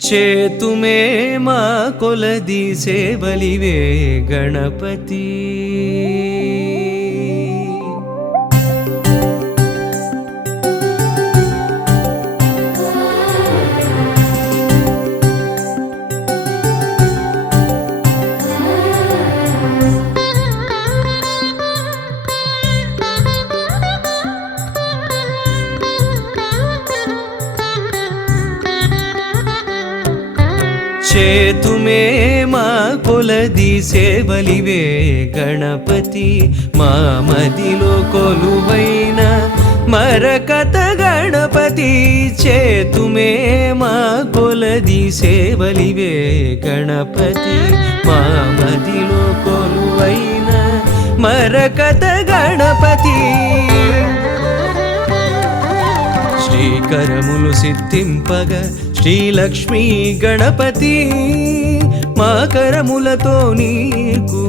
చేతుమే మా కొలది సేవలివే గణపతి. చేతుమే మా కొలది సేవలివే గణపతి. మా మదిలో కొలువైన మరకత గణపతి. చేతుమే మా కొలది సేవలివే గణపతి. మా మదిలో కొలువైన మరకత గణపతి. శ్రీకరములు సిద్ధింపగ శ్రీలక్ష్మీ గణపతి. మా కరములతో నీకు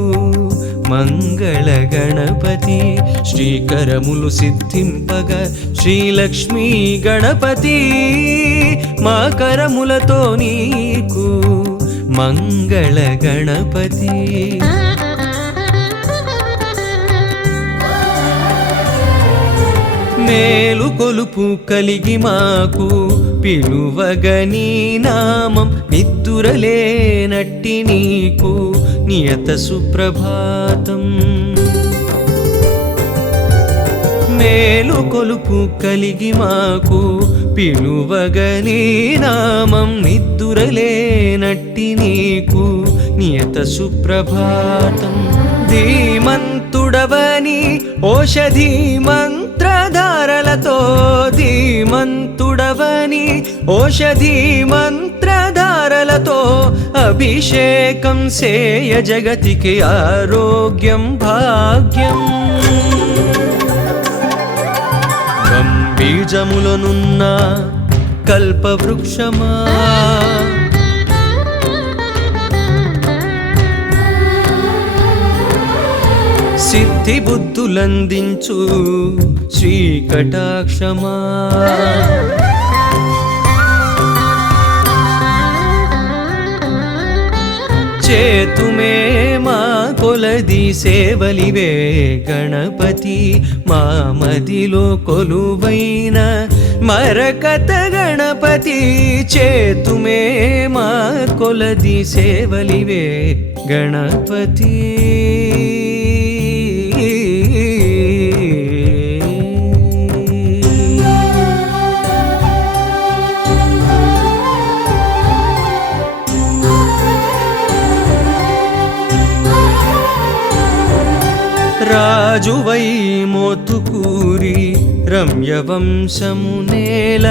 మంగళ గణపతి. శ్రీకరములు సిద్ధింపగ శ్రీలక్ష్మీ గణపతి. మా కరములతో నీకు మంగళ గణపతి. మేలు కొలుపు కలిగి మాకు పిలువగని నామం. నిద్దురలేనట్టి నీకు నియత సుప్రభాతం. మేలు కొలుపు కలిగి మాకు పిలువగని నామం. నిద్దురలేనట్టి నీకు నియత సుప్రభాతం. ధీమంతుడవని ఓషధీ మంత్రధారలతో. ధీమంతుడవని ఓషధీ మంత్రధారలతో. అభిషేకం సేయ జగతికి ఆరోగ్యం భాగ్యం. బీజములనున్న కల్పవృక్షమా. సిద్ధి బుద్ధులందించు శ్రీకటాక్షమా. చేతుమే మా కొలది సేవలివే గణపతి. మా మదిలో కొలువైన మరకత గణపతి. చేతుమే మా కొలది సేవలివే గణపతి. రాజువై మోతుకూరి రమ్యవంశము నేల